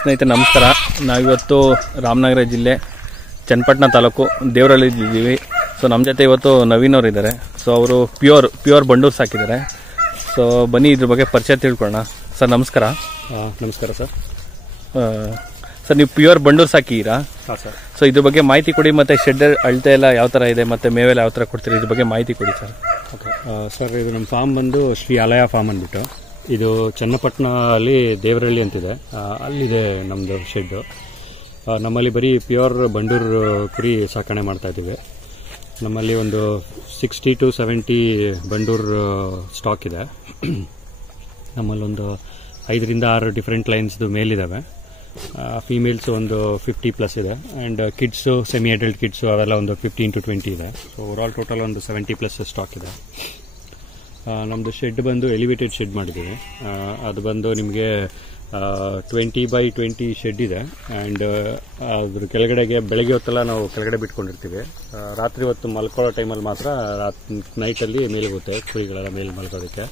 ಸ್ನೇಹಿತರೆ ನಮಸ್ಕಾರ. ನಾವಿವತ್ತು ರಾಮನಗರ ಜಿಲ್ಲೆ ಚನ್ನಪಟ್ಟಣ ತಾಲೂಕು ದೇವರಹಳ್ಳಿದ್ದೀವಿ. ಸೊ ನಮ್ಮ ಜೊತೆ ಇವತ್ತು ನವೀನ್ ಅವರು ಇದ್ದಾರೆ. ಸೊ ಅವರು ಪ್ಯೂರ್ ಬಂಡೂರು ಸಾಕಿದ್ದಾರೆ. ಸೊ ಬನ್ನಿ ಇದ್ರ ಬಗ್ಗೆ ಪರಿಚಯ ತಿಳ್ಕೊಳ್ಳೋಣ. ಸರ್ ನಮಸ್ಕಾರ. ನಮಸ್ಕಾರ ಸರ್. ಸರ್ ನೀವು ಪ್ಯೂರ್ ಬಂಡೂರು ಸಾಕಿದ್ದೀರಾ? ಹಾಂ ಸರ್. ಸೊ ಇದ್ರ ಬಗ್ಗೆ ಮಾಹಿತಿ ಕೊಡಿ, ಮತ್ತು ಶೆಡ್ ಅಳತೆ ಎಲ್ಲ ಯಾವ ಥರ ಇದೆ, ಮತ್ತು ಮೇವೆಲ್ಲ ಯಾವ ಥರ ಕೊಡ್ತೀರಿ, ಇದ್ರ ಬಗ್ಗೆ ಮಾಹಿತಿ ಕೊಡಿ ಸರ್. ಓಕೆ ಸರ್, ಇದು ನಮ್ಮ ಫಾರ್ಮ್ ಬಂದು ಶ್ರೀ ಆಲಯ ಫಾರ್ಮ್ ಅಂದ್ಬಿಟ್ಟು ಇದು ಚನ್ನಪಟ್ಟಣ ಅಲ್ಲಿ ದೇವರಹಳ್ಳಿ ಅಂತಿದೆ, ಅಲ್ಲಿದೆ ನಮ್ಮದು ಶೆಡ್ಡು. ನಮ್ಮಲ್ಲಿ ಬರೀ ಪ್ಯೂರ್ ಬಂಡೂರು ಕುರಿ ಸಾಕಣೆ ಮಾಡ್ತಾಯಿದ್ದೀವಿ. ನಮ್ಮಲ್ಲಿ ಒಂದು 60 to 70 ಬಂಡೂರು ಸ್ಟಾಕ್ ಇದೆ. ನಮ್ಮಲ್ಲಿ ಒಂದು 5 ರಿಂದ 6 ಡಿಫ್ರೆಂಟ್ ಲೈನ್ಸ್ದು ಮೇಲಿದ್ದಾವೆ. ಫೀಮೇಲ್ಸ್ ಒಂದು 50+ ಇದೆ, and kids semi adult kids ಅವೆಲ್ಲ ಒಂದು 15 to 20 ಇದೆ. ಸೊ ಓವರಾಲ್ ಟೋಟಲ್ ಒಂದು 70+ ಸ್ಟಾಕ್ ಇದೆ. ನಮ್ಮದು ಶೆಡ್ ಬಂದು ಎಲಿವೇಟೆಡ್ ಶೆಡ್ ಮಾಡಿದ್ದೀವಿ. ಅದು ಬಂದು ನಿಮಗೆ 20 by 20 ಶೆಡ್ ಇದೆ. ಆ್ಯಂಡ್ ಅದ್ರ ಕೆಳಗಡೆಗೆ ಬೆಳಗ್ಗೆ ಹೊತ್ತೆಲ್ಲ ನಾವು ಕೆಳಗಡೆ ಬಿಟ್ಕೊಂಡಿರ್ತೀವಿ. ರಾತ್ರಿ ಹೊತ್ತು ಮಲ್ಕೊಳ್ಳೋ ಟೈಮಲ್ಲಿ ಮಾತ್ರ ನೈಟಲ್ಲಿ ಮೇಲೆ ಹೋಗುತ್ತೆ ಕುರಿಗಳೆಲ್ಲ ಮೇಲೆ ಮಲ್ಕೋದಕ್ಕೆ.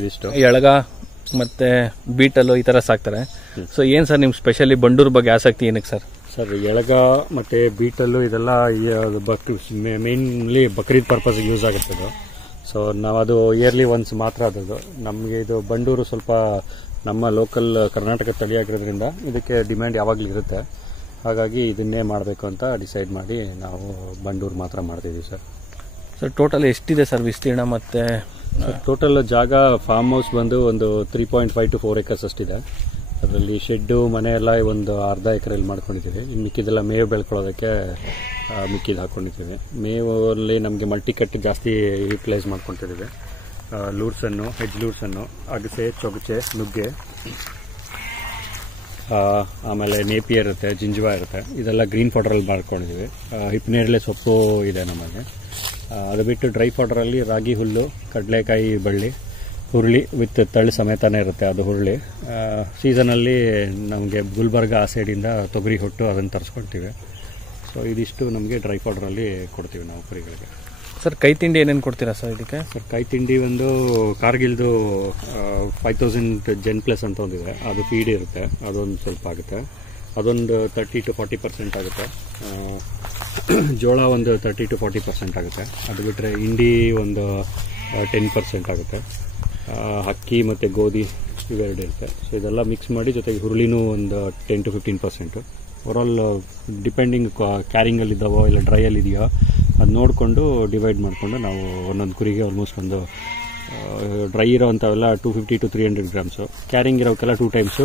ಇದಿಷ್ಟು ಎಳಗ ಮತ್ತು ಬೀಟಲ್ಲು ಈ ಥರ ಸಾಕ್ತಾರೆ. ಸೊ ಏನು ಸರ್ ನಿಮ್ಮ ಸ್ಪೆಷಲಿ ಬಂಡೂರು ಬಗ್ಗೆ ಆಸಕ್ತಿ ಏನಕ್ಕೆ ಸರ್? ಸರ್, ಎಳಗ ಮತ್ತು ಬೀಟಲ್ಲು ಇದೆಲ್ಲ ಮೇನ್ಲಿ ಬಕ್ರೀದ್ ಪರ್ಪಸ್ಗೆ ಯೂಸ್ ಆಗುತ್ತದು. ಸೊ ನಾವು ಅದು ಇಯರ್ಲಿ ಒನ್ಸ್ ಮಾತ್ರ ಅದದು. ನಮಗೆ ಇದು ಬಂಡೂರು ಸ್ವಲ್ಪ ನಮ್ಮ ಲೋಕಲ್ ಕರ್ನಾಟಕ ತಳಿಯಾಗಿರೋದ್ರಿಂದ ಇದಕ್ಕೆ ಡಿಮ್ಯಾಂಡ್ ಯಾವಾಗಲೂ ಇರುತ್ತೆ. ಹಾಗಾಗಿ ಇದನ್ನೇ ಮಾಡಬೇಕು ಅಂತ ಡಿಸೈಡ್ ಮಾಡಿ ನಾವು ಬಂಡೂರು ಮಾತ್ರ ಮಾಡ್ತಿದ್ದೀವಿ ಸರ್. ಸರ್ ಟೋಟಲ್ ಎಷ್ಟಿದೆ ಸರ್ ವಿಸ್ತೀರ್ಣ? ಮತ್ತು ಟೋಟಲ್ ಜಾಗ ಫಾರ್ಮ್ ಹೌಸ್ ಬಂದು ಒಂದು 3.5 to 4 acres ಅಷ್ಟಿದೆ. ಅದರಲ್ಲಿ ಶೆಡ್ಡು ಮನೆ ಎಲ್ಲ ಒಂದು ಅರ್ಧ ಎಕರೆಯಲ್ಲಿ ಮಾಡ್ಕೊಂಡಿದ್ದೀವಿ. ಇನ್ನು ಮಿಕ್ಕಿದೆಲ್ಲ ಮೇವು ಬೆಳ್ಕೊಳ್ಳೋದಕ್ಕೆ ಮಿಕ್ಕಿದ್ದು ಹಾಕ್ಕೊಂಡಿದ್ದೀವಿ. ಮೇವಲ್ಲಿ ನಮಗೆ ಮಲ್ಟಿಕಟ್ ಜಾಸ್ತಿ ಯೂಟಿಲೈಸ್ ಮಾಡ್ಕೊತಿದ್ದೀವಿ. ಲೂರ್ಸನ್ನು, ಹೆಜ್ ಲೂರ್ಸನ್ನು, ಅಗಸೆ, ಚೊಗಚೆ, ನುಗ್ಗೆ, ಆಮೇಲೆ ನೇಪಿಯರ್ ಇರುತ್ತೆ, ಜಿಂಜುವ ಇರುತ್ತೆ. ಇದೆಲ್ಲ ಗ್ರೀನ್ ಫಾಡರಲ್ಲಿ ಮಾಡ್ಕೊಂಡಿದ್ದೀವಿ. ಹಿಪ್ಪನೇರಳೆ ಸೊಪ್ಪು ಇದೆ ನಮಗೆ. ಅದು ಬಿಟ್ಟು ಡ್ರೈ ಫಾಡರಲ್ಲಿ ರಾಗಿ ಹುಲ್ಲು, ಕಡಲೆಕಾಯಿ ಬಳ್ಳಿ, ಹುರುಳಿ ವಿತ್ ತಳ್ಳಿ ಸಮೇತನೇ ಇರುತ್ತೆ. ಅದು ಹುರುಳಿ ಸೀಸನಲ್ಲಿ ನಮಗೆ ಗುಲ್ಬರ್ಗ ಆ ಸೈಡಿಂದ ತೊಗರಿ ಹೊಟ್ಟು ಅದನ್ನು ತರಿಸ್ಕೊಳ್ತೀವಿ. ಸೊ ಇದಿಷ್ಟು ನಮಗೆ ಡ್ರೈ ಫಾಡರಲ್ಲಿ ಕೊಡ್ತೀವಿ ನಾವು ಕುರಿಗಳಿಗೆ. ಸರ್ ಕೈ ತಿಂಡಿ ಏನೇನು ಕೊಡ್ತೀರಾ ಸರ್ ಇದಕ್ಕೆ? ಸರ್ ಕೈ ತಿಂಡಿ ಒಂದು ಕಾರ್ಗಿಲ್ದು 5000 Gen+ ಅಂತ ಒಂದಿದೆ, ಅದು ಫೀಡ್ ಇರುತ್ತೆ. ಅದೊಂದು ಸ್ವಲ್ಪ ಆಗುತ್ತೆ. ಅದೊಂದು 30 to 40% ಆಗುತ್ತೆ. ಜೋಳ ಒಂದು 30 to 40% ಆಗುತ್ತೆ. ಅದು ಬಿಟ್ಟರೆ ಹಿಂಡಿ ಒಂದು 10% ಆಗುತ್ತೆ. ಅಕ್ಕಿ ಮತ್ತು ಗೋಧಿ ಇವೆರಡು ಇರುತ್ತೆ. ಸೊ ಇದೆಲ್ಲ ಮಿಕ್ಸ್ ಮಾಡಿ ಜೊತೆಗೆ ಹುರುಳಿನೂ ಒಂದು 10 to 15%. ಓವರಾಲ್ ಡಿಪೆಂಡಿಂಗ್ ಕ್ಯಾರಿಂಗಲ್ಲಿ ಇದ್ದಾವೋ ಇಲ್ಲ ಡ್ರೈಯಲ್ಲಿ ಇದೆಯೋ ಅದು ನೋಡಿಕೊಂಡು ಡಿವೈಡ್ ಮಾಡಿಕೊಂಡು ನಾವು ಒಂದೊಂದು ಕುರಿಗೆ ಆಲ್ಮೋಸ್ಟ್ ಒಂದು ಡ್ರೈ ಇರೋವಂಥವೆಲ್ಲ 250 to 300 ಗ್ರಾಮ್ಸು, ಕ್ಯಾರಿಂಗ್ ಇರೋಕ್ಕೆಲ್ಲ 2 times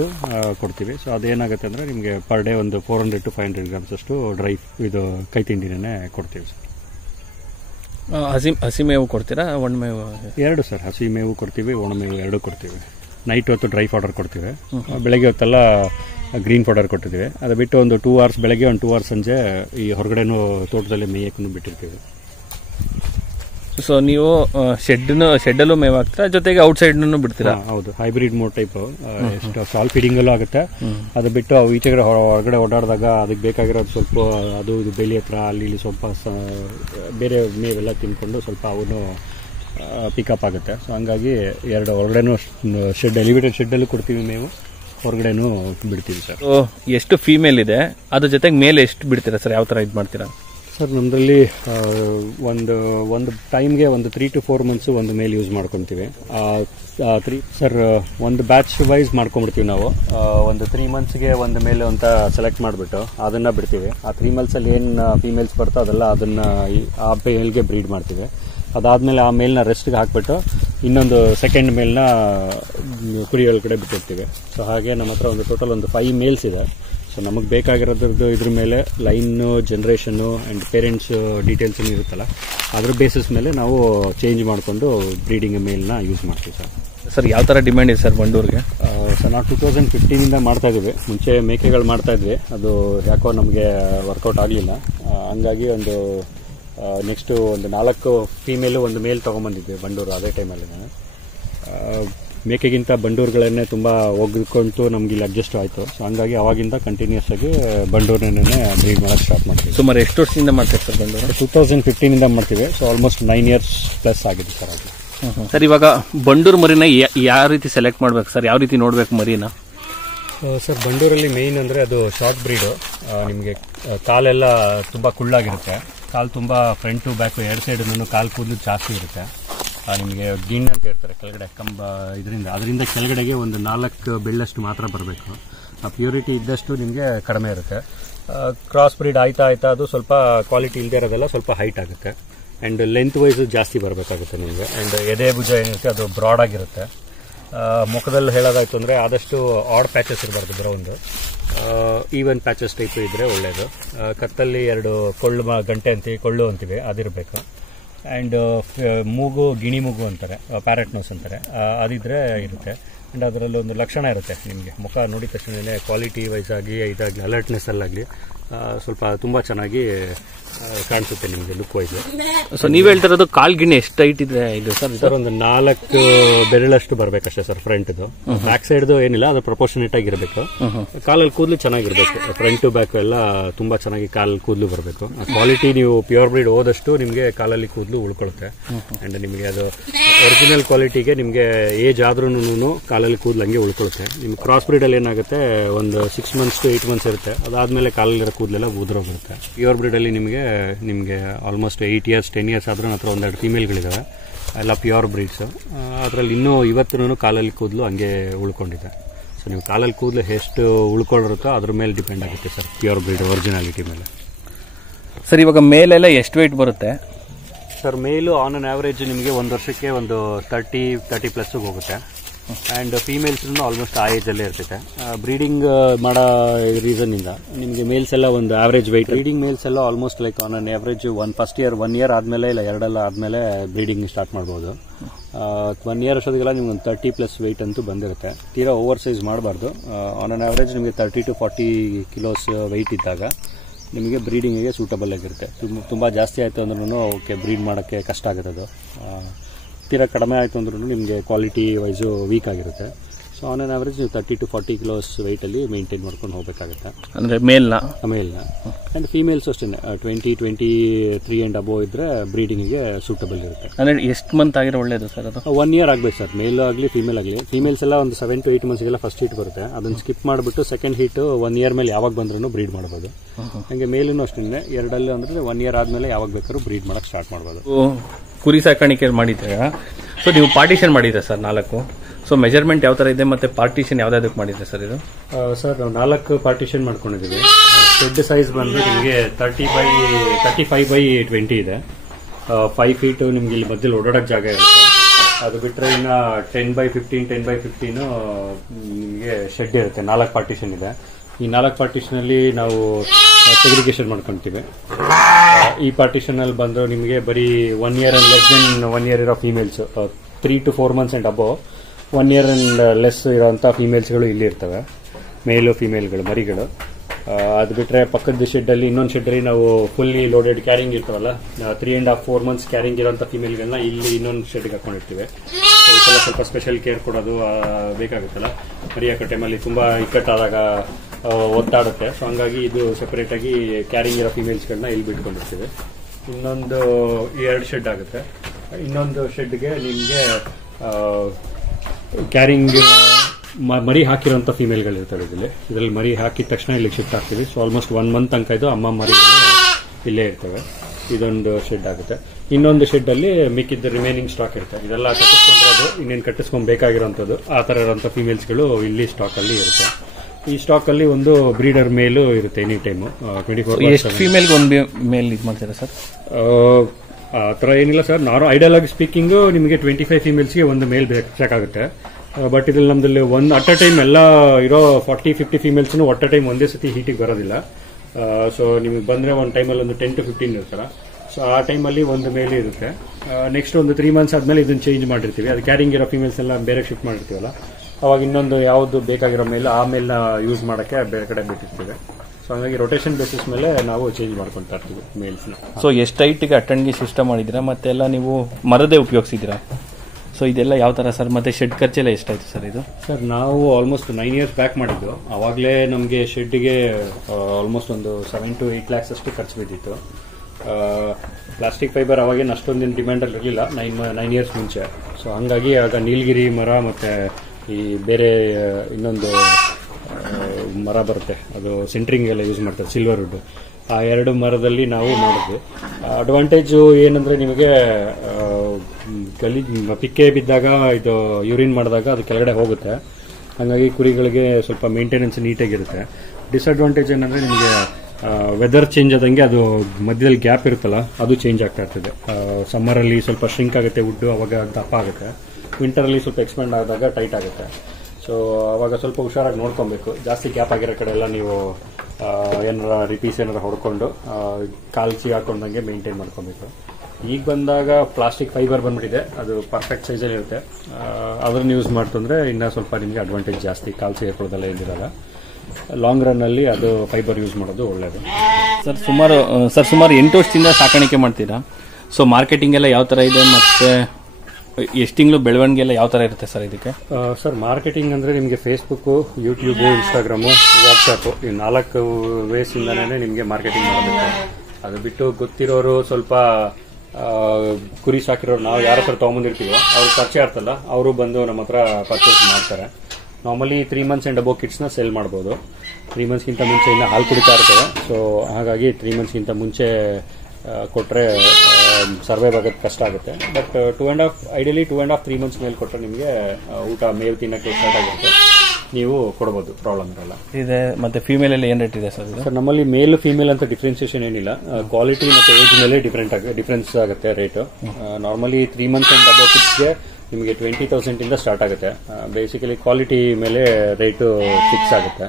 ಕೊಡ್ತೀವಿ. ಸೊ ಅದೇನಾಗುತ್ತೆ ಅಂದರೆ ನಿಮಗೆ ಪರ್ ಡೇ ಒಂದು 400 to 500 ಗ್ರಾಮ್ಸ್ ಅಷ್ಟು ಡ್ರೈ ಇದು ಕೈ ತಿಂಡಿನೇ ಕೊಡ್ತೀವಿ ಸರ್. ಹಸಿ ಮೇವು ಕೊಡ್ತೀರಾ ಒಣ ಮೇವು? ಎರಡು ಸರ್, ಹಸಿ ಮೇವು ಕೊಡ್ತೀವಿ, ಒಣ ಮೇವು ಎರಡೂ ಕೊಡ್ತೀವಿ. ನೈಟ್ ಹೊತ್ತು ಡ್ರೈ ಫಾಡರ್ ಕೊಡ್ತೀವಿ, ಬೆಳಗ್ಗೆ ಹೊತ್ತೆಲ್ಲ ಗ್ರೀನ್ ಫಾಡರ್ ಕೊಟ್ಟಿದ್ದೀವಿ. ಅದು ಬಿಟ್ಟು ಒಂದು 2 hours ಬೆಳಗ್ಗೆ, ಒಂದು 2 hours ಸಂಜೆ ಈ ಹೊರಗಡೆನೂ ತೋಟದಲ್ಲಿ ಮೇಯಕ್ಕೂ ಬಿಟ್ಟಿರ್ತೀವಿ. ಸೊ ನೀವು ಶೆಡ್ಡಲ್ಲೂ ಮೇವು ಹಾಕ್ತೀರಾ, ಜೊತೆಗೆ ಔಟ್ ಸೈಡ್ನೂ ಬಿಡ್ತೀರಾ? ಹೌದು, ಹೈಬ್ರಿಡ್ ಮೋಡ್ ಟೈಪ್. ಎಷ್ಟು ಸಾಲ್ ಫೀಡಿಂಗಲ್ಲೂ ಆಗುತ್ತೆ. ಅದು ಬಿಟ್ಟು ಅವು ಈಚೆಗಡೆ ಹೊರಗಡೆ ಓಡಾಡಿದಾಗ ಅದಕ್ಕೆ ಬೇಕಾಗಿರೋದು ಸ್ವಲ್ಪ ಅದು ಇದು ಬೇಲಿ ಹತ್ರ ಅಲ್ಲಿ ಇಲ್ಲಿ ಸ್ವಲ್ಪ ಬೇರೆ ಮೇವೆಲ್ಲ ತಿನ್ಕೊಂಡು ಸ್ವಲ್ಪ ಅವನು ಪಿಕಪ್ ಆಗುತ್ತೆ. ಸೊ ಹಂಗಾಗಿ ಎರಡು ಹೊರಗಡೆನೂ ಶೆಡ್, ಎಲಿವೇಟೆಡ್ ಶೆಡ್ಡಲ್ಲೂ ಕೊಡ್ತೀವಿ ಮೇವು, ಹೊರಗಡೆನೂ ಬಿಡ್ತೀವಿ ಸರ್. ಎಷ್ಟು ಫೀಮೇಲ್ ಇದೆ, ಅದ್ರ ಜೊತೆಗೆ ಮೇಲೆ ಎಷ್ಟು ಬಿಡ್ತೀರಾ ಸರ್? ಯಾವ ಥರ ಇದು ಮಾಡ್ತೀರಾ ಸರ್? ನಮ್ಮದ್ರಲ್ಲಿ ಒಂದು ಟೈಮ್ಗೆ ಒಂದು 3 to 4 months ಒಂದು ಮೇಲ್ ಯೂಸ್ ಮಾಡ್ಕೊತೀವಿ. ಸರ್ ಒಂದು ಬ್ಯಾಚ್ ವೈಸ್ ಮಾಡ್ಕೊಂಡ್ಬಿಡ್ತೀವಿ ನಾವು. ಒಂದು 3 monthsಗೆ ಒಂದು ಮೇಲ್ ಅಂತ ಸೆಲೆಕ್ಟ್ ಮಾಡಿಬಿಟ್ಟು ಅದನ್ನು ಬಿಡ್ತೀವಿ. ಆ 3 monthsಲ್ಲಿ ಏನು ಫೀಮೇಲ್ಸ್ ಬರ್ತೋ ಅದೆಲ್ಲ ಅದನ್ನು ಆ ಮೇಲ್ಗೆ ಬ್ರೀಡ್ ಮಾಡ್ತೀವಿ. ಅದಾದಮೇಲೆ ಆ ಮೇಲ್ನ ರೆಸ್ಟ್ಗೆ ಹಾಕ್ಬಿಟ್ಟು ಇನ್ನೊಂದು ಸೆಕೆಂಡ್ ಮೇಲ್ನ ಕುರಿ ಒಳಗಡೆ ಬಿಟ್ಟಿರ್ತೀವಿ. ಸೊ ಹಾಗೆ ನಮ್ಮ ಹತ್ರ ಒಂದು ಟೋಟಲ್ ಒಂದು 5 ಮೇಲ್ಸ್ ಇದೆ. ಸೊ ನಮಗೆ ಬೇಕಾಗಿರೋದ್ರದ್ದು ಇದ್ರ ಮೇಲೆ ಲೈನು, ಜನ್ರೇಷನ್ನು ಆ್ಯಂಡ್ ಪೇರೆಂಟ್ಸ್ ಡೀಟೇಲ್ಸೂ ಇರುತ್ತಲ್ಲ, ಅದ್ರ ಬೇಸಿಸ್ ಮೇಲೆ ನಾವು ಚೇಂಜ್ ಮಾಡಿಕೊಂಡು ಬ್ರೀಡಿಂಗ್ ಮೇಲ್ನ ಯೂಸ್ ಮಾಡ್ತೀವಿ ಸರ್. ಸರ್ ಯಾವ ಥರ ಡಿಮ್ಯಾಂಡ್ ಇದೆ ಸರ್ ಬಂಡೂರಿಗೆ? ಸರ್ ನಾವು 2015 ಮಾಡ್ತಾ ಇದ್ದೀವಿ. ಮುಂಚೆ ಮೇಕೆಗಳು ಮಾಡ್ತಾ ಇದ್ವಿ, ಅದು ಯಾಕೋ ನಮಗೆ ವರ್ಕೌಟ್ ಆಗಲಿಲ್ಲ. ಹಂಗಾಗಿ ಒಂದು ನೆಕ್ಸ್ಟು ಒಂದು 4 ಫೀಮೇಲು ಒಂದು ಮೇಲ್ ತೊಗೊಂಬಂದಿದ್ವಿ ಬಂಡೂರು. ಅದೇ ಟೈಮಲ್ಲಿ ಮೇಕೆಗಿಂತ ಬಂಡೂರುಗಳನ್ನೇ ತುಂಬ ಒಗ್ಗಿಕೊಂಡು ನಮ್ಗೆ ಇಲ್ಲಿ ಅಡ್ಜಸ್ಟ್ ಆಯಿತು. ಸೊ ಹಂಗಾಗಿ ಅವಾಗಿಂದ ಕಂಟಿನ್ಯೂಸ್ ಆಗಿ ಬಂಡೂರನ್ನೇ ಬ್ರೀಡ್ ಮಾಡೋಕ್ಕೆ ಸ್ಟಾರ್ಟ್ ಮಾಡ್ತೀವಿ. ಸುಮಾರು ಎಷ್ಟು ವರ್ಷದಿಂದ ಮಾಡ್ತೀವಿ ಸರ್ ಬಂಡೂರು? 2015 ಮಾಡ್ತೀವಿ. ಸೊ ಆಲ್ಮೋಸ್ಟ್ 9 years+ ಆಗಿದೆ ಸರ್ ಅದು. ಸರ್ ಇವಾಗ ಬಂಡೂರು ಮರಿನ ಯಾವ ರೀತಿ ಸೆಲೆಕ್ಟ್ ಮಾಡ್ಬೇಕು ಸರ್? ಯಾವ ರೀತಿ ನೋಡ್ಬೇಕು ಮರಿನ? ಸರ್ ಬಂಡೂರಲ್ಲಿ ಮೇಯ್ನ್ ಅಂದರೆ ಅದು ಶಾರ್ಟ್ ಬ್ರೀಡು. ನಿಮಗೆ ಕಾಲೆಲ್ಲ ತುಂಬ ಕುಳ್ಳಾಗಿರುತ್ತೆ. ಕಾಲು ತುಂಬ ಫ್ರಂಟ್ ಟು ಬ್ಯಾಕು ಎರಡು ಸೈಡನ್ನು ಕಾಲು ಕೂದಲು ಜಾಸ್ತಿ ಇರುತ್ತೆ. ನಿಮಗೆ ಗಿಣ್ಣು ಅಂತ ಇರ್ತಾರೆ ಕೆಳಗಡೆ ಕಂಬ, ಅದರಿಂದ ಕೆಳಗಡೆಗೆ ಒಂದು 4 ಬೆಳ್ಳಷ್ಟು ಮಾತ್ರ ಬರಬೇಕು. ಆ ಪ್ಯೂರಿಟಿ ಇದ್ದಷ್ಟು ನಿಮಗೆ ಕಡಿಮೆ ಇರುತ್ತೆ. ಕ್ರಾಸ್ ಬ್ರೀಡ್ ಆಯ್ತಾ ಅದು ಸ್ವಲ್ಪ ಕ್ವಾಲಿಟಿ ಇಲ್ಲದೆ ಇರೋದೆಲ್ಲ ಸ್ವಲ್ಪ ಹೈಟ್ ಆಗುತ್ತೆ. ಆ್ಯಂಡ್ ಲೆಂತ್ ವೈಸು ಜಾಸ್ತಿ ಬರಬೇಕಾಗುತ್ತೆ ನಿಮಗೆ. ಆ್ಯಂಡ್ ಎದೆ ಭುಜ ಏನಿರುತ್ತೆ ಅದು ಬ್ರಾಡ್ ಆಗಿರುತ್ತೆ. ಮುಖದಲ್ಲಿ ಹೇಳೋದಾಯ್ತು ಅಂದರೆ ಆದಷ್ಟು ಆಡ್ ಪ್ಯಾಚಸ್ ಇರಬಾರ್ದು, ಬ್ರೌನ್ದು ಈವನ್ ಪ್ಯಾಚಸ್ ಟೈಪ್ ಇದ್ದರೆ ಒಳ್ಳೆಯದು. ಕತ್ತಲ್ಲಿ 2 ಕೊಳ್ಳು ಅಂತೀವಿ, ಅದಿರಬೇಕು. ಆ್ಯಂಡ್ ಮೂಗು ಗಿಣಿ ಮೂಗು ಅಂತಾರೆ, ಪ್ಯಾರೆಟ್ ನೋಸ್ ಅಂತಾರೆ, ಅದಿದ್ರೆ ಇರುತ್ತೆ. ಆ್ಯಂಡ್ ಅದರಲ್ಲಿ ಒಂದು ಲಕ್ಷಣ ಇರುತ್ತೆ ನಿಮಗೆ. ಮುಖ ನೋಡಿದ ತಕ್ಷಣ ಕ್ವಾಲಿಟಿ ವೈಸ್ ಆಗಿ ಇದಾಗಲಿ ಅಲರ್ಟ್ನೆಸ್ಸಲ್ಲಾಗಲಿ ಸ್ವಲ್ಪ ತುಂಬ ಚೆನ್ನಾಗಿ ಕಾಣಿಸುತ್ತೆ ನಿಮಗೆ ಲುಕ್ ವೈಸ್. ಸೊ ನೀವು ಹೇಳ್ತಾ ಇರೋದು ಕಾಲ್ ಗಿಣ್ಣೆ ಎಷ್ಟು ಹೈಟ್ ಇದೆ ಇದು ಸರ್? ಒಂದು 4 ಬೆರಳಷ್ಟು ಬರಬೇಕಷ್ಟೇ ಸರ್ ಫ್ರಂಟ್ದು. ಬ್ಯಾಕ್ ಸೈಡ್ದು ಏನಿಲ್ಲ, ಅದು ಪ್ರಪೋರ್ಷನೇಟ್ ಆಗಿರಬೇಕು. ಕಾಲಲ್ಲಿ ಕೂದಲು ಚೆನ್ನಾಗಿರ್ಬೇಕು, ಫ್ರಂಟ್ ಟು ಬ್ಯಾಕ್ ಎಲ್ಲ ತುಂಬಾ ಚೆನ್ನಾಗಿ ಕಾಲ್ ಕೂದಲು ಬರಬೇಕು. ಕ್ವಾಲಿಟಿ ನೀವು ಪ್ಯೂರ್ ಬ್ರೀಡ್ ಹೋದಷ್ಟು ನಿಮಗೆ ಕಾಲಲ್ಲಿ ಕೂದಲು ಉಳ್ಕೊಳ್ಳುತ್ತೆ. ಅಂಡ್ ನಿಮಗೆ ಅದು ಒರಿಜಿನಲ್ ಕ್ವಾಲಿಟಿಗೆ ನಿಮಗೆ ಏಜ್ ಆದ್ರೂ ಕಾಲಲ್ಲಿ ಕೂದಲು ಹಂಗೆ ಉಳ್ಕೊಳ್ಳುತ್ತೆ. ನಿಮ್ಗೆ ಕ್ರಾಸ್ ಬ್ರೀಡ್ ಅಲ್ಲಿ ಏನಾಗುತ್ತೆ, ಒಂದು 6 ಮಂತ್ಸ್ to 8 ಮಂತ್ಸ್ ಇರುತ್ತೆ. ಅದಾದ್ಮೇಲೆ ಕಾಲಲ್ಲಿರೋ ಕೂದಲೆಲ್ಲ ಉದುರೋಗಿರುತ್ತೆ. ಪ್ಯೂರ್ ಬ್ರೀಡ್ ಅಲ್ಲಿ ನಿಮಗೆ ಆಲ್ಮೋಸ್ಟ್ 8 years 10 years ಆದ್ರೂ ಹತ್ರ 1-2 ಫೀಮೇಲ್ಗಳಿದಾವೆ, ಎಲ್ಲ ಪ್ಯೂರ್ ಬ್ರೀಡ್ಸ್. ಅದರಲ್ಲಿ ಇನ್ನೂ ಇವತ್ತೂ ಕಾಲಲ್ಲಿ ಕೂದಲು ಹಂಗೆ ಉಳ್ಕೊಂಡಿದೆ. ಸೊ ನೀವು ಕಾಲಲ್ಲಿ ಕೂದಲು ಎಷ್ಟು ಉಳ್ಕೊಂಡಿರುತ್ತೋ ಅದ್ರ ಮೇಲೆ ಡಿಪೆಂಡ್ ಆಗುತ್ತೆ ಸರ್, ಪ್ಯೂರ್ ಬ್ರೀಡ್ ಒರಿಜಿನಾಲಿಟಿ ಮೇಲೆ. ಸರ್ ಇವಾಗ ಮೇಲೆಲ್ಲ ಎಷ್ಟು ವೆಯ್ಟ್ ಬರುತ್ತೆ ಸರ್? ಮೇಲು ಆನ್ ಅನ್ ಆವರೇಜ್ ನಿಮಗೆ 1 ವರ್ಷಕ್ಕೆ ಒಂದು 30+ ಹೋಗುತ್ತೆ. ಆ್ಯಂಡ್ ಫೀಮೇಲ್ಸ್ ಆಲ್ಮೋಸ್ಟ್ ಆ ಏಜಲ್ಲೇ ಇರ್ತೈತೆ. ಬ್ರೀಡಿಂಗ್ ಮಾಡೋ ರೀಸನ್ನಿಂದ ನಿಮಗೆ ಮೇಲ್ಸ್ ಎಲ್ಲ ಒಂದು ಆವರೇಜ್ ವೆಯ್ಟ್, ಬ್ರೀಡಿಂಗ್ ಮೇಲ್ಸ್ ಎಲ್ಲ almost like on an average first year 1 year ಆದಮೇಲೆ ಇಲ್ಲ 2 ಆದಮೇಲೆ ಬ್ರೀಡಿಂಗ್ ಸ್ಟಾರ್ಟ್ ಮಾಡ್ಬೋದು. 1 year ಅಷ್ಟೊತ್ತಿಗೆಲ್ಲ ನಿಮ್ಗೆ ಒಂದು 30+ ವೆಯ್ಟ್ ಅಂತೂ ಬಂದಿರುತ್ತೆ. ತೀರಾ ಓವರ್ ಸೈಜ್ ಮಾಡಬಾರ್ದು. ಆನ್ ಅನ್ ಆವರೇಜ್ ನಿಮಗೆ 30 to 40 kilos ವೆಯ್ಟ್ ಇದ್ದಾಗ ನಿಮಗೆ ಬ್ರೀಡಿಂಗಿಗೆ ಸೂಟಬಲ್ ಆಗಿರುತ್ತೆ. ತುಂಬ ಜಾಸ್ತಿ ಆಯಿತು ಅಂದ್ರೂ ಓಕೆ, ಬ್ರೀಡ್ ಮಾಡೋಕ್ಕೆ ಕಷ್ಟ ಆಗುತ್ತೆ. ಅದು ತೀರಾ ಕಡಿಮೆ ಆಯಿತು ಅಂದ್ರೂ ನಿಮಗೆ ಕ್ವಾಲಿಟಿ ವೈಸು ವೀಕ್ ಆಗಿರುತ್ತೆ. ಸೊ ಆನ್ ಅನ್ ಆವರೇಜ್ ನೀವು 30 to 40 kilos ವೆಯ್ಟಲ್ಲಿ ಮೇಂಟೈನ್ ಮಾಡ್ಕೊಂಡು ಹೋಗಬೇಕಾಗುತ್ತೆ, ಅಂದರೆ ಮೇಲ್ನ. ಆ್ಯಂಡ್ ಫೀಮೇಲ್ಸ್ ಅಷ್ಟೇ 23 and above ಇದ್ದರೆ ಬ್ರೀಡಿಂಗಿಗೆ ಸೂಟಬಲ್ ಇರುತ್ತೆ. ಅಂದರೆ ಎಷ್ಟು ಮಂತ್ ಆಗಿರೋ ಒಳ್ಳೇದು ಸರ್ ಅದು? 1 year ಆಗಬೇಕು ಸರ್, ಮೇಲ್ ಆಗಲಿ ಫೀಮೇಲ್ ಆಗಲಿ. ಫೀಮೇಲ್ಸ್ ಎಲ್ಲ ಒಂದು 7 to 8 monthsಗೆಲ್ಲ ಫಸ್ಟ್ ಹೀಟ್ ಬರುತ್ತೆ. ಅದನ್ನು ಸ್ಕಿಪ್ ಮಾಡಿಬಿಟ್ಟು ಸೆಕೆಂಡ್ ಹೀಟು 1 year ಮೇಲೆ ಯಾವಾಗ ಬಂದ್ರೂ ಬ್ರೀಡ್ ಮಾಡ್ಬೋದು. ಹಾಗೆ ಮೇಲೂ ಅಷ್ಟೇ 2 ಅಂದರೆ 1 year ಆದಮೇಲೆ ಯಾವಾಗ ಬೇಕಾದ್ರೂ ಬ್ರೀಡ್ ಮಾಡೋಕ್ಕೆ ಸ್ಟಾರ್ಟ್ ಮಾಡ್ಬೋದು. ಕುರಿ ಸಾಕಾಣಿಕೆ ಮಾಡಿದ್ರೆ ಸೊ ನೀವು ಪಾರ್ಟಿಷನ್ ಮಾಡಿದ್ರೆ ಸರ್ 4. ಸೊ ಮೆಜರ್ಮೆಂಟ್ ಯಾವ ಥರ ಇದೆ ಮತ್ತು ಪಾರ್ಟಿಷನ್ ಯಾವ್ದಾದಕ್ಕೆ ಮಾಡಿದ್ರೆ ಸರ್ ಇದು? ಸರ್ ನಾವು 4 ಪಾರ್ಟಿಷನ್ ಮಾಡ್ಕೊಂಡಿದ್ದೀವಿ. ಶೆಡ್ ಸೈಜ್ ಬಂದು ನಿಮಗೆ 35x20 ಇದೆ. 5 feet ನಿಮ್ಗೆ ಇಲ್ಲಿ ಮಧ್ಯದಲ್ಲಿ ಓಡಾಡೋಕ್ಕೆ ಜಾಗ ಇರುತ್ತೆ. ಅದು ಬಿಟ್ಟರೆ ಇನ್ನು 10x15 10x15 ನಿಮಗೆ ಶೆಡ್ ಇರುತ್ತೆ. 4 ಪಾರ್ಟಿಷನ್ ಇದೆ. ಈ 4 ಪಾರ್ಟಿಷನಲ್ಲಿ ನಾವು ಸೆಗ್ರಿಗೇಷನ್ ಮಾಡ್ಕೊತೀವಿ. ಈ ಪಾರ್ಟಿಷನಲ್ಲಿ ಬಂದು ನಿಮಗೆ ಬರೀ 1 year and less than 1 year ಇರೋ females, 3 to 4 months and above 1 year and less ಇರೋಂಥ ಫೀಮೇಲ್ಸ್ಗಳು ಇಲ್ಲಿ ಇರ್ತವೆ, ಮೇಲು ಫೀಮೇಲ್ಗಳು ಮರಿಗಳು. ಅದು ಬಿಟ್ಟರೆ ಪಕ್ಕದ ಶೆಡ್ಡಲ್ಲಿ ಇನ್ನೊಂದು ಶೆಡ್ಡಲ್ಲಿ ನಾವು ಫುಲ್ಲಿ ಲೋಡೆಡ್ ಕ್ಯಾರಿಂಗ್ ಇರ್ತಾವಲ್ಲ, 3.5-4 months ಕ್ಯಾರಿಂಗ್ ಇರೋಂಥ ಫೀಮೇಲ್ಗಳನ್ನ ಇಲ್ಲಿ ಇನ್ನೊಂದು ಶೆಡ್ಗೆ ಹಾಕೊಂಡಿರ್ತೀವಿ. ಇದಕ್ಕೆಲ್ಲ ಸ್ವಲ್ಪ ಸ್ಪೆಷಲ್ ಕೇರ್ ಕೊಡೋದು ಬೇಕಾಗುತ್ತಲ್ಲ, ಮರಿ ಹಾಕೋ ಟೈಮಲ್ಲಿ ತುಂಬ ಇಕ್ಕಟ್ಟಾದಾಗ ಒತ್ತಾಡುತ್ತೆ. ಸೊ ಹಂಗಾಗಿ ಇದು ಸೆಪರೇಟಾಗಿ ಕ್ಯಾರಿಂಗ್ ಇರೋ ಫೀಮೇಲ್ಸ್ಗಳನ್ನ ಇಲ್ಲಿ ಬಿಟ್ಕೊಂಡಿರ್ತೀವಿ. ಇನ್ನೊಂದು 2 ಶೆಡ್ ಆಗುತ್ತೆ. ಇನ್ನೊಂದು ಶೆಡ್ಗೆ ನಿಮಗೆ ಕ್ಯಾರಿಂಗ್ ಮರಿ ಹಾಕಿರೋಂಥ ಫೀಮೇಲ್ಗಳಿರ್ತವೆ. ಇದರಲ್ಲಿ ಮರಿ ಹಾಕಿದ ತಕ್ಷಣ ಇಲ್ಲಿಗೆ ಶಿಫ್ಟ್ ಆಗ್ತೀವಿ. ಸೊ ಆಲ್ಮೋಸ್ಟ್ 1 month ತನಕ ಇದು ಅಮ್ಮ ಮರಿಗಳು ಇಲ್ಲೇ ಇರ್ತವೆ. ಇದೊಂದು ಶೆಡ್ ಆಗುತ್ತೆ. ಇನ್ನೊಂದು ಶೆಡ್ಡಲ್ಲಿ ಮಿಕ್ಕಿದ್ದ ರಿಮೈನಿಂಗ್ ಸ್ಟಾಕ್ ಇರುತ್ತೆ. ಇದೆಲ್ಲ ಕಟ್ಟಿಸ್ಕೊಂಡಿರೋದು, ಇನ್ನೇನು ಕಟ್ಟಿಸ್ಕೊಬೇಕಾಗಿರೋಂಥದ್ದು ಆ ಥರ ಇರೋಂಥ ಫೀಮೇಲ್ಸ್ಗಳು ಇಲ್ಲಿ ಸ್ಟಾಕಲ್ಲಿ ಇರುತ್ತೆ. ಈ ಸ್ಟಾಕಲ್ಲಿ ಒಂದು ಬ್ರೀಡರ್ ಮೇಲು ಇರುತ್ತೆ ಎನಿ ಟೈಮು 24 ಎಷ್ಟು ಫೀಮೇಲ್ಗೆ ಒಂದು ಮೇಲ್ ಇದು ಮಾಡ್ತೀರಾ ಸರ್? ಆ ಥರ ಏನಿಲ್ಲ ಸರ್. ಐಡಿಯಲ್ ಆಗಿ ಸ್ಪೀಕಿಂಗು ನಿಮಗೆ 25 ಫೀಮೇಲ್ಸ್ಗೆ ಒಂದು ಮೇಲ್ ಬೇಕಾಗುತ್ತೆ. ಬಟ್ ಇದ್ರಲ್ಲಿ ನಮ್ದಲ್ಲಿ ಒಂದು ಅಟ್ ಅ ಟೈಮ್ ಎಲ್ಲ ಇರೋ 40-50 ಫೀಮೇಲ್ಸ್ನು ಒಟ್ಟ ಟೈಮ್ ಒಂದೇ ಸತಿ ಹೀಟಿಗೆ ಬರೋದಿಲ್ಲ. ಸೊ ನಿಮಗೆ ಬಂದರೆ ಒಂದು ಟೈಮಲ್ಲಿ ಒಂದು 10 to 15 ಇರ್ತಾರೆ. ಸೊ ಆ ಟೈಮಲ್ಲಿ ಒಂದು ಮೇಲ್ ಇರುತ್ತೆ. ನೆಕ್ಸ್ಟ್ ಒಂದು 3 months ಆದಮೇಲೆ ಇದನ್ನು ಚೇಂಜ್ ಮಾಡಿರ್ತೀವಿ. ಅದು ಕ್ಯಾರಿಂಗ್ ಇರೋ ಫೀಮೇಲ್ಸ್ ಎಲ್ಲ ಬೇರೆ ಶಿಫ್ಟ್ ಮಾಡಿರ್ತೀವಲ್ಲ, ಅವಾಗ ಇನ್ನೊಂದು ಯಾವುದು ಬೇಕಾಗಿರೋ ಮೇಲೆ ಆ ಮೇಲ್ನ ಯೂಸ್ ಮಾಡೋಕ್ಕೆ ಬೇರೆ ಕಡೆ ಬಿಟ್ಟಿರ್ತೀವಿ. ಸೊ ಹಾಗಾಗಿ ರೊಟೇಷನ್ ಬೇಸಿಸ್ ಮೇಲೆ ನಾವು ಚೇಂಜ್ ಮಾಡ್ಕೊಳ್ತಾ ಇರ್ತೀವಿ ಮೇಲ್ಸ್ನ. ಸೊ ಎಷ್ಟು ಹೈಟಿಗೆ ಅಟೆಂಡ್ಗೆ ಸಿಸ್ಟಮ್ ಮಾಡಿದ್ದೀರಾ? ಮತ್ತೆಲ್ಲ ನೀವು ಮರದೇ ಉಪಯೋಗಿಸಿದ್ದೀರಾ? ಸೊ ಇದೆಲ್ಲ ಯಾವ ಥರ ಸರ್? ಮತ್ತು ಶೆಡ್ ಖರ್ಚೆಲ್ಲ ಎಷ್ಟಾಯಿತು ಸರ್ ಇದು? ಸರ್ ನಾವು ಆಲ್ಮೋಸ್ಟ್ 9 years ಬ್ಯಾಕ್ ಮಾಡಿದ್ದು. ಆವಾಗಲೇ ನಮಗೆ ಶೆಡ್ಗೆ ಆಲ್ಮೋಸ್ಟ್ ಒಂದು 7 to 8 lakhs ಅಷ್ಟು ಖರ್ಚು ಬಿದ್ದಿತ್ತು. ಪ್ಲಾಸ್ಟಿಕ್ ಫೈಬರ್ ಅವಾಗೇನು ಅಷ್ಟೊಂದಿನ ಡಿಮ್ಯಾಂಡಲ್ಲಿ ಇರಲಿಲ್ಲ 9 years ಮುಂಚೆ. ಸೊ ಹಾಗಾಗಿ ಆಗ ನೀಲಗಿರಿ ಮರ ಮತ್ತು ಈ ಬೇರೆ ಇನ್ನೊಂದು ಮರ ಬರುತ್ತೆ, ಅದು ಸೆಂಟ್ರಿಂಗ್ ಎಲ್ಲ ಯೂಸ್ ಮಾಡ್ತಾರೆ, ಸಿಲ್ವರ್ ವುಡ್. ಆ 2 ಮರದಲ್ಲಿ ನಾವು ಮಾಡಿದ್ವಿ. ಅಡ್ವಾಂಟೇಜು ಏನಂದ್ರೆ ನಿಮಗೆ ಪಿಕ್ಕೆ ಬಿದ್ದಾಗ ಇದು ಯೂರಿನ್ ಮಾಡಿದಾಗ ಅದು ಕೆಳಗಡೆ ಹೋಗುತ್ತೆ, ಹಾಗಾಗಿ ಕುರಿಗಳಿಗೆ ಸ್ವಲ್ಪ ಮೇಂಟೆನೆನ್ಸ್ ನೀಟಾಗಿರುತ್ತೆ. ಡಿಸ್ಅಡ್ವಾಂಟೇಜ್ ಏನಂದ್ರೆ ನಿಮಗೆ ವೆದರ್ ಚೇಂಜ್ ಆದಂಗೆ ಅದು ಮಧ್ಯದಲ್ಲಿ ಗ್ಯಾಪ್ ಇರುತ್ತಲ್ಲ ಅದು ಚೇಂಜ್ ಆಗ್ತಾ ಇರ್ತದೆ. ಸಮ್ಮರಲ್ಲಿ ಸ್ವಲ್ಪ ಶ್ರಿಂಕ್ ಆಗುತ್ತೆ ವುಡ್, ಅವಾಗ ದಪ್ಪ ಆಗುತ್ತೆ. ವಿಂಟರಲ್ಲಿ ಸ್ವಲ್ಪ ಎಕ್ಸ್ಪೆಂಡ್ ಆದಾಗ ಟೈಟ್ ಆಗುತ್ತೆ. ಸೊ ಅವಾಗ ಸ್ವಲ್ಪ ಹುಷಾರಾಗಿ ನೋಡ್ಕೊಬೇಕು. ಜಾಸ್ತಿ ಗ್ಯಾಪ್ ಆಗಿರೋ ಕಡೆ ಎಲ್ಲ ನೀವು ಏನಾರ ರಿಪೀಸ್ ಏನಾರ ಹೊಡ್ಕೊಂಡು ಕಾಲ್ಚಿ ಹಾಕೊಂಡಂಗೆ ಮೇಂಟೈನ್ ಮಾಡ್ಕೊಬೇಕು. ಈಗ ಬಂದಾಗ ಪ್ಲಾಸ್ಟಿಕ್ ಫೈಬರ್ ಬಂದ್ಬಿಟ್ಟಿದೆ, ಅದು ಪರ್ಫೆಕ್ಟ್ ಸೈಜಲ್ಲಿ ಇರುತ್ತೆ. ಅದನ್ನು ಯೂಸ್ ಮಾಡ್ತಂದ್ರೆ ಇನ್ನೂ ಸ್ವಲ್ಪ ನಿಮಗೆ ಅಡ್ವಾಂಟೇಜ್ ಜಾಸ್ತಿ, ಕಾಲ್ಚಿ ಹಾಕೊಳ್ಳೋದೆಲ್ಲ ಏನಿರಲ್ಲ. ಲಾಂಗ್ ರನ್ ಅಲ್ಲಿ ಅದು ಫೈಬರ್ ಯೂಸ್ ಮಾಡೋದು ಒಳ್ಳೇದು. ಸರ್ ಸುಮಾರು 8 ವರ್ಷದಿಂದ ಸಾಕಾಣಿಕೆ ಮಾಡ್ತೀರಾ. ಸೊ ಮಾರ್ಕೆಟಿಂಗ್ ಎಲ್ಲ ಯಾವ ತರ ಇದೆ, ಮತ್ತೆ ಎಷ್ಟು ತಿಂಗಳು ಬೆಳವಣಿಗೆ ಎಲ್ಲ ಯಾವ ತರ ಇರುತ್ತೆ ಸರ್ ಇದಕ್ಕೆ? ಸರ್ ಮಾರ್ಕೆಟಿಂಗ್ ಅಂದ್ರೆ ನಿಮಗೆ ಫೇಸ್ಬುಕ್, ಯೂಟ್ಯೂಬ್, ಇನ್ಸ್ಟಾಗ್ರಾಮು, ವಾಟ್ಸ್ಆಪ್ ಈ 4 ವೇಸ್ ಇಂದಾನೇ ನಿಮಗೆ ಮಾರ್ಕೆಟಿಂಗ್ ಮಾಡಬೇಕು. ಅದು ಬಿಟ್ಟು ಗೊತ್ತಿರೋರು ಸ್ವಲ್ಪ ಕುರಿ ಸಾಕಿರೋರು ನಾವು ಯಾರ ಹತ್ರ ತಗೊಂಬಂದಿರ್ತೀವೋ ಅವ್ರು ಪರಿಚಯ ಇರ್ತಲ್ಲ, ಅವರು ಬಂದು ನಮ್ಮ ಹತ್ರ ಪರ್ಚೇಸ್ ಮಾಡ್ತಾರೆ. ನಾರ್ಮಲಿ 3 months ಅಂಡ್ ಅಬೌವ್ ಕಿಡ್ಸ್ನ ಸೇಲ್ ಮಾಡ್ಬೋದು. 3 monthsಗಿಂತ ಮುಂಚೆ ಇನ್ನು ಹಾಲು ಕುಡಿತಾ ಇರ್ತವೆ. ಸೊ ಹಾಗಾಗಿ 3 monthsಗಿಂತ ಮುಂಚೆ ಕೊಟ್ಟರೆ ಸರ್ವೈವ್ ಆಗೋದು ಕಷ್ಟ ಆಗುತ್ತೆ. ಬಟ್ 2.5 3 months ಮೇಲೆ ಕೊಟ್ಟರೆ ನಿಮಗೆ ಊಟ ಮೇವು ತಿನ್ನಕ್ಕೆ ಸ್ಟಾರ್ಟ್ ಆಗುತ್ತೆ, ನೀವು ಕೊಡಬಹುದು, ಪ್ರಾಬ್ಲಮ್ ಇರಲ್ಲ. ಇದೆ ಮತ್ತೆ ಫಿಮೇಲ್ ಅಲ್ಲಿ ಏನ್ ರೇಟ್ ಇದೆ ಸರ್? ಸರ್ ನಮ್ಮಲ್ಲಿ ಮೇಲ್ ಫಿಮೇಲ್ ಅಂತ ಡಿಫ್ರೆನ್ಸಿಯೇಷನ್ ಏನಿಲ್ಲ, ಕ್ವಾಲಿಟಿ ಮತ್ತೆ ಏಜ್ ಮೇಲೆ ಡಿಫರೆನ್ಸ್ ಆಗುತ್ತೆ rate. Normally 3 months and above ಕಿಡ್ಸ್ಗೆ ನಿಮಗೆ 20,000 ಇಂದ ಸ್ಟಾರ್ಟ್ ಆಗುತ್ತೆ. ಬೇಸಿಕಲಿ ಕ್ವಾಲಿಟಿ ಮೇಲೆ ರೇಟು ಫಿಕ್ಸ್ ಆಗುತ್ತೆ.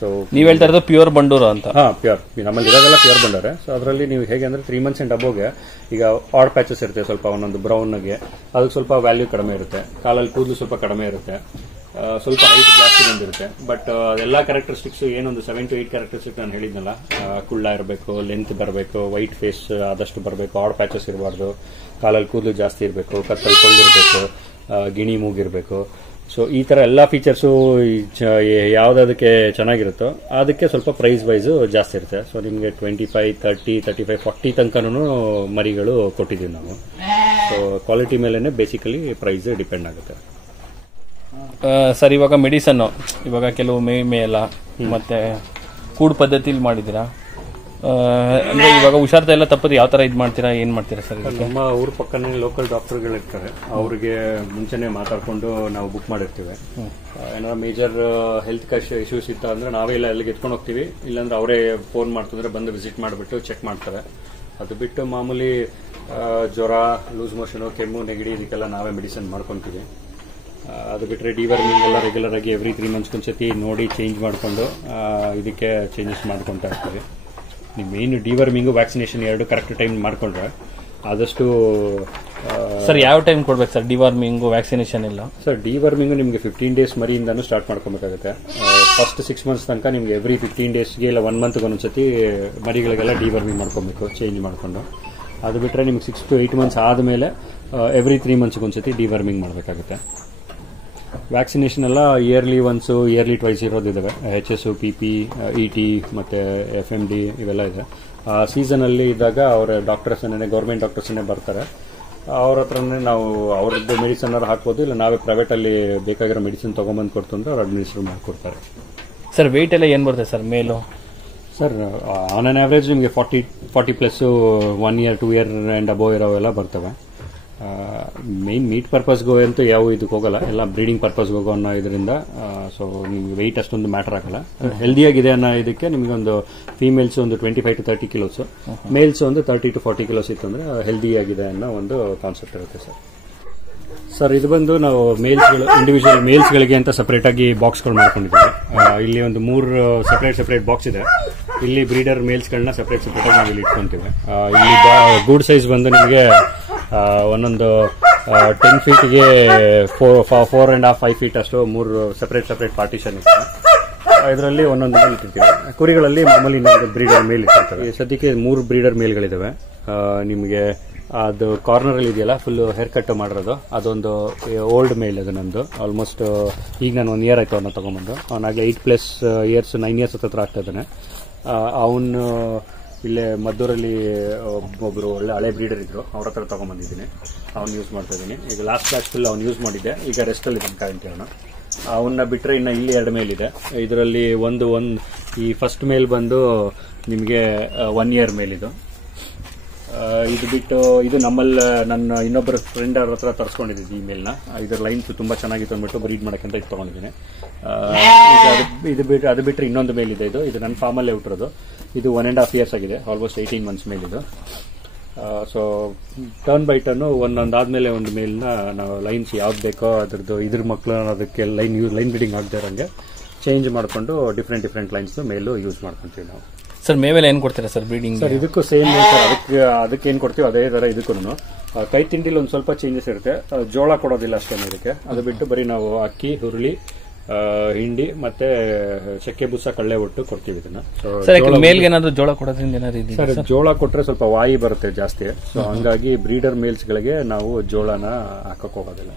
ಸೊ ನೀವು ಹೇಳ್ತಾ ಇರೋದು ಪ್ಯೂರ್ ಬಂಡೂರು ಅಂತ? ಪ್ಯೂರ್. ನಮ್ಮಲ್ಲಿ ಇರೋದೆಲ್ಲ ಪ್ಯೂರ್ ಬಂಡೂರೆ. ಸೊ ಅದರಲ್ಲಿ ನೀವು ಹೇಗೆ ಅಂದ್ರೆ 3 months ಅಂಡ್ ಅಬೋಗೆ ಈಗ ಆಡ್ ಪ್ಯಾಚಸ್ ಇರುತ್ತೆ, ಸ್ವಲ್ಪ ಒಂದೊಂದು ಬ್ರೌನ್ಗೆ ಅದಕ್ಕೆ ಸ್ವಲ್ಪ ವ್ಯಾಲ್ಯೂ ಕಡಿಮೆ ಇರುತ್ತೆ, ಕಾಲಲ್ಲಿ ಕೂದಲು ಸ್ವಲ್ಪ ಕಡಿಮೆ ಇರುತ್ತೆ, ಸ್ವಲ್ಪ ಹೈಟ್ ಜಾಸ್ತಿ ಬಂದಿರುತ್ತೆ. ಬಟ್ ಎಲ್ಲ ಕ್ಯಾರೆಕ್ಟರಿಸ್ಟಿಕ್ಸ್ ಏನೊಂದು 7 to 8 ಕ್ಯಾರೆಕ್ಟರಿಸ್ಟಿಕ್ಸ್ ನಾನು ಹೇಳಿದ್ನಲ್ಲ, ಕುಳ್ಳ ಇರಬೇಕು, ಲೆಂತ್ ಬರಬೇಕು, ವೈಟ್ ಫೇಸ್ ಆದಷ್ಟು ಬರಬೇಕು, ಆಡ್ ಪ್ಯಾಚಸ್ ಇರಬಾರ್ದು, ಕಾಲಲ್ಲಿ ಕೂದಲು ಜಾಸ್ತಿ ಇರಬೇಕು, ಕತ್ತಲ್ಲಿ ಕೊಳ್ಳಿರಬೇಕು, ಗಿಣಿ ಮೂಗಿರಬೇಕು. ಸೊ ಈ ತರ ಎಲ್ಲಾ ಫೀಚರ್ಸು ಯಾವ್ದಕ್ಕೆ ಚೆನ್ನಾಗಿರುತ್ತೋ ಅದಕ್ಕೆ ಸ್ವಲ್ಪ ಪ್ರೈಸ್ ವೈಸ್ ಜಾಸ್ತಿ ಇರುತ್ತೆ. ಸೊ ನಿಮಗೆ 25, 30, 35, 40 ತನಕನೂ ಮರಿಗಳು ಕೊಟ್ಟಿದ್ದೀವಿ ನಾವು. ಸೊ ಕ್ವಾಲಿಟಿ ಮೇಲೆನೆ ಬೇಸಿಕಲಿ ಪ್ರೈಸ್ ಡಿಪೆಂಡ್ ಆಗುತ್ತೆ. ಸರ್ ಇವಾಗ ಮೆಡಿಸನ್, ಇವಾಗ ಕೆಲವು ಮೇ ಎಲ್ಲ ಮತ್ತೆ ಕೂಡ್ ಪದ್ಧತಿಲಿ ಮಾಡಿದ್ದೀರಾ, ಅಂದ್ರೆ ಇವಾಗ ಹುಷಾರ್ತ ಎಲ್ಲ ತಪ್ಪದು ಯಾವ ತರ ಮಾಡ್ತೀರಾ, ಏನ್ ಮಾಡ್ತೀರಾ ಸರ್? ನಮ್ಮ ಊರ್ ಪಕ್ಕನೇ ಲೋಕಲ್ ಡಾಕ್ಟರ್ಗಳು ಇರ್ತಾರೆ, ಅವ್ರಿಗೆ ಮುಂಚೆನೆ ಮಾತಾಡ್ಕೊಂಡು ನಾವು ಬುಕ್ ಮಾಡಿರ್ತೀವಿ. ಏನಾರ ಮೇಜರ್ ಹೆಲ್ತ್ ಇಶ್ಯೂಸ್ ಇತ್ತ ಅಂದ್ರೆ ನಾವೇ ಎಲ್ಲ ಎಲ್ಲಿಗೆ ಎತ್ಕೊಂಡು ಹೋಗ್ತೀವಿ, ಇಲ್ಲಾಂದ್ರೆ ಅವರೇ ಫೋನ್ ಮಾಡ್ತಿದ್ರೆ ಬಂದು ವಿಸಿಟ್ ಮಾಡಿಬಿಟ್ಟು ಚೆಕ್ ಮಾಡ್ತಾರೆ. ಅದು ಬಿಟ್ಟು ಮಾಮೂಲಿ ಜ್ವರ, ಲೂಸ್ ಮೋಷನ್, ಕೆಮ್ಮು, ನೆಗಡಿ ಇದಕ್ಕೆಲ್ಲ ನಾವೇ ಮೆಡಿಸಿನ್ ಮಾಡ್ಕೊಂತೀವಿ. ಅದು ಬಿಟ್ಟರೆ ಡಿವರ್ಮಿಂಗ್ ಎಲ್ಲ ರೆಗ್ಯುಲರ್ ಆಗಿ ಎವ್ರಿ 3 months ಒಂದ್ಸತಿ ನೋಡಿ ಚೇಂಜ್ ಮಾಡಿಕೊಂಡು ಇದಕ್ಕೆ ಚೇಂಜಸ್ ಮಾಡ್ಕೊತಾ ಇರ್ತೀವಿ. ನೀವು ಮೇನ್ ಡಿವರ್ಮಿಂಗು, ವ್ಯಾಕ್ಸಿನೇಷನ್ 2 ಕರೆಕ್ಟ್ ಟೈಮ್ ಮಾಡ್ಕೊಂಡ್ರೆ ಆದಷ್ಟು. ಸರ್ ಯಾವ ಟೈಮ್ ಕೊಡ್ಬೇಕು ಸರ್ ಡಿವರ್ಮಿಂಗ್, ವ್ಯಾಕ್ಸಿನೇಷನ್ ಎಲ್ಲ? ಸರ್ ಡಿವರ್ಮಿಂಗ್ ನಿಮಗೆ 15 days ಮರಿಯಿಂದಾನು ಸ್ಟಾರ್ಟ್ ಮಾಡ್ಕೊಬೇಕಾಗುತ್ತೆ. ಫಸ್ಟ್ 6 months ತನಕ ನಿಮ್ಗೆ ಎವ್ರಿ 15 daysಗೆ ಇಲ್ಲ 1 month ಒಂದ್ಸತಿ ಮರಿಗಳಿಗೆಲ್ಲ ಡಿವರ್ಮಿಂಗ್ ಮಾಡ್ಕೊಬೇಕು, ಚೇಂಜ್ ಮಾಡ್ಕೊಂಡು. ಅದು ಬಿಟ್ಟರೆ ನಿಮ್ಗೆ 6 to 8 months ಆದಮೇಲೆ ಎವ್ರಿ 3 months ಒಂದ್ಸತಿ ಡಿವರ್ಮಿಂಗ್ ಮಾಡಬೇಕಾಗುತ್ತೆ. ವ್ಯಾಕ್ಸಿನೇಷನ್ ಎಲ್ಲ ಇಯರ್ಲಿ ಒನ್ಸು, ಇಯರ್ಲಿ ಟ್ವೈಸ್ ಇರೋದಿದ್ದಾವೆ. HS, PP, ET ಮತ್ತೆ FMD ಇವೆಲ್ಲ ಇದೆ. ಸೀಸನ್ ಅಲ್ಲಿ ಇದ್ದಾಗ ಅವರ ಡಾಕ್ಟರ್ಸ್ನೇ, ಗೌರ್ಮೆಂಟ್ ಡಾಕ್ಟರ್ಸ್ನೇ ಬರ್ತಾರೆ, ಅವ್ರ ಹತ್ರನೇ ನಾವು ಅವ್ರದ್ದು ಮೆಡಿಸಿನ್ ಹಾಕ್ಬೋದು, ಇಲ್ಲ ನಾವೇ ಪ್ರೈವೇಟ್ ಅಲ್ಲಿ ಬೇಕಾಗಿರೋ ಮೆಡಿಸಿನ್ ತಗೊಂಡ್ಬಂದು ಕೊಡ್ತು ಅಂದ್ರೆ ಅವ್ರು ಅಡ್ಮಿನಿಸ್ಟ್ರೇಟ್ ಮಾಡ್ಕೊಡ್ತಾರೆ. ಸರ್ ವೆಯ್ಟ್ ಎಲ್ಲ ಏನ್ ಬರುತ್ತೆ ಸರ್ ಮೇಲು? ಸರ್ ಆನ್ ಅನ್ ಆವರೇಜ್ ನಿಮಗೆ 40+ 1 year 2 year ಅಂಡ್ ಅಬೋವ್ ಇರೋವೆಲ್ಲ ಬರ್ತವೆ. ಮೇನ್ ಮೀಟ್ ಪರ್ಪಸ್ಗೂ ಅಂತೂ ಯಾವ ಇದಕ್ಕೆ ಹೋಗಲ್ಲ, ಎಲ್ಲ ಬ್ರೀಡಿಂಗ್ ಪರ್ಪಸ್ಗೆ ಹೋಗೋ ಅನ್ನೋ ಇದರಿಂದ. ಸೊ ನಿಮ್ಗೆ ವೆಯ್ಟ್ ಅಷ್ಟೊಂದು ಮ್ಯಾಟರ್ ಆಗಲ್ಲ. ಹೆಲ್ದಿಯಾಗಿದೆ ಅನ್ನೋ ಇದಕ್ಕೆ ನಿಮಗೆ ಒಂದು ಫೀಮೇಲ್ಸ್ ಒಂದು 25 to 30 kilos, ಮೇಲ್ಸ್ ಒಂದು 30 to 40 kilos ಇತ್ತು ಅಂದ್ರೆ ಹೆಲ್ದಿಯಾಗಿದೆ ಅನ್ನೋ ಒಂದು ಕಾನ್ಸೆಪ್ಟ್ ಇರುತ್ತೆ ಸರ್. ಸರ್ ಇದು ಬಂದು ನಾವು ಮೇಲ್ಸ್ಗಳು, ಇಂಡಿವಿಜುವಲ್ ಮೇಲ್ಸ್ಗಳಿಗೆ ಅಂತ ಸಪರೇಟ್ ಆಗಿ ಬಾಕ್ಸ್ಗಳು ಮಾಡ್ಕೊಂಡಿದ್ದೀವಿ. ಇಲ್ಲಿ ಒಂದು 3 ಸೆಪರೇಟ್ ಬಾಕ್ಸ್ ಇದೆ. ಇಲ್ಲಿ ಬ್ರೀಡರ್ ಮೇಲ್ಸ್ಗಳನ್ನ ಸಪರೇಟ್ ಆಗಿ ನಾವು ಇಲ್ಲಿ ಇಟ್ಕೊಂತೀವಿ. ಇಲ್ಲಿ ಗೂಡ್ ಸೈಜ್ ಬಂದು ನಿಮಗೆ ಒಂದೊಂದು 10 feetಗೆ 4.5 5 feet ಅಷ್ಟು 3 ಸೆಪರೇಟ್ ಪಾರ್ಟಿಷನ್ ಇದೆ. ಇದರಲ್ಲಿ ಒಂದೊಂದು ಮೇಲ್ ಇಟ್ಟಿರ್ತೀವಿ. ಕುರಿಗಳಲ್ಲಿ ಮಾಮೂಲಿ ಇನ್ನೊಂದು ಬ್ರೀಡರ್ ಮೇಲ್ ಇಟ್ಟಿರ್ತಾರೆ. ಸದ್ಯಕ್ಕೆ 3 ಬ್ರೀಡರ್ ಮೇಲ್ಗಳಿದಾವೆ. ನಿಮಗೆ ಅದು ಕಾರ್ನರ್ ಅಲ್ಲಿ ಇದೆಯಲ್ಲ ಫುಲ್ ಹೇರ್ ಕಟ್ ಮಾಡಿರೋದು, ಅದೊಂದು ಓಲ್ಡ್ ಮೇಲ್ ಅದು ನಂದು. ಆಲ್ಮೋಸ್ಟ್ ಈಗ ನಾನು 1 year ಆಯ್ತು ಅವನ್ನ ತಗೊಂಡ್ಬಂದು. ಅವನಾಗಲೇ 8+ years 9 years ಹತ್ರ ಆಗ್ತಾ ಇದ್ದಾನೆ. ಅವನು ಇಲ್ಲೇ ಮದ್ದೂರಲ್ಲಿ ಒಬ್ಬರು ಒಳ್ಳೆ ಹಳೆ ಬ್ರೀಡರ್ ಇದ್ರು, ಅವ್ರ ಹತ್ರ ತಗೊಂಡ್ಬಂದಿದ್ದೀನಿ. ಅವ್ನು ಯೂಸ್ ಮಾಡ್ತಾ ಇದ್ದೀನಿ. ಈಗ ಲಾಸ್ಟ್ ಬ್ಯಾಚ್ ಫುಲ್ ಅವ್ನು ಯೂಸ್ ಮಾಡಿದ್ದೆ, ಈಗ ರೆಸ್ಟ್ ಅಲ್ಲಿ ಕರೆಂಟ್ ಅವನು. ಅವನ್ನ ಬಿಟ್ರೆ ಇನ್ನ ಇಲ್ಲಿ 2 ಮೇಲ್ ಇದೆ. ಇದರಲ್ಲಿ ಒಂದು ಈ ಫಸ್ಟ್ ಮೇಲ್ ಬಂದು ನಿಮಗೆ 1 ಇಯರ್ ಮೇಲ್ ಇದು. ಇದು ಬಿಟ್ಟು ಇದು ನಮ್ಮಲ್ಲಿ ನನ್ನ ಇನ್ನೊಬ್ಬರ ಫ್ರೆಂಡ್ ಅವ್ರ ಹತ್ರ ತರಿಸ್ಕೊಂಡಿದ್ದು ಈ ಮೇಲ್ನ. ಇದರ ಲೈನ್ಸ್ ತುಂಬಾ ಚೆನ್ನಾಗಿತ್ತು ಅಂದ್ಬಿಟ್ಟು ಬ್ರೀಡ್ ಮಾಡಕ್ಕಂತ ಇದು ತಗೊಂಡಿದ್ದೀನಿ. ಅದು ಬಿಟ್ಟರೆ ಇನ್ನೊಂದು ಮೇಲ್ ಇದೆ. ಇದು ನನ್ನ ಫಾರ್ಮಲ್ಲೇ ಹುಟ್ಟಿರೋದು. ಇದು 1.5 years ಆಗಿದೆ, ಆಲ್ಮೋಸ್ಟ್ 18 months ಮೇಲ್ ಇದು. ಸೊ ಟರ್ನ್ ಬೈ ಟರ್ನ್ ಒಂದೊಂದಾದ್ಮೇಲೆ ಒಂದು ಮೇಲ್ನ ನಾವು ಲೈನ್ಸ್ ಯಾವ್ದು ಬೇಕೋ ಅದ್ರದ್ದು ಇದ್ರ ಮಕ್ಕಳು ಅದಕ್ಕೆ ಲೈನ್ ಬ್ರೀಡಿಂಗ್ ಆಗದೆ ಇರೋಂಗೆ ಚೇಂಜ್ ಮಾಡಿಕೊಂಡು ಡಿಫ್ರೆಂಟ್ ಲೈನ್ಸ್ ಮೇಲು ಯೂಸ್ ಮಾಡ್ಕೊಂತೀವಿ ನಾವು. ಸರ್ ಮೇವೆಲ್ಲ ಏನು ಕೊಡ್ತೀರಾ ಸರ್ ಬ್ರೀಡಿಂಗ್? ಸರ್ ಇದಕ್ಕೂ ಸೇಮ್ ಅದಕ್ಕೆ ಏನು ಕೊಡ್ತೀವಿ ಅದೇ ತರ ಇದಕ್ಕೂ ಕೈ ತಿಂಡಿಲಿ ಒಂದು ಸ್ವಲ್ಪ ಚೇಂಜಸ್ ಇರುತ್ತೆ. ಜೋಳ ಕೊಡೋದಿಲ್ಲ ಅಷ್ಟೇ ಇದಕ್ಕೆ. ಅದು ಬಿಟ್ಟು ಬರೀ ನಾವು ಅಕ್ಕಿ, ಹುರುಳಿ, ಹಿಂಡಿ ಮತ್ತೆ ಚಕ್ಕೆ ಬುಸ, ಕಳ್ಳೆ ಒಟ್ಟು ಕೊಡ್ತೀವಿ ಇದನ್ನ. ಮೇಲ್ಗೆ ಏನಾದ್ರು ಜೋಳ ಕೊಡೋದ್ರಿಂದ ಏನಾದ್ರು ಸರ್ ಜೋಳ ಕೊಟ್ರೆ ಸ್ವಲ್ಪ ವಾಯಿ ಬರುತ್ತೆ ಜಾಸ್ತಿ. ಸೊ ಹಂಗಾಗಿ ಬ್ರೀಡರ್ ಮೇಲ್ಸ್ ಗಳಿಗೆ ನಾವು ಜೋಳನ ಹಾಕಕ್ ಹೋಗೋದಿಲ್ಲ.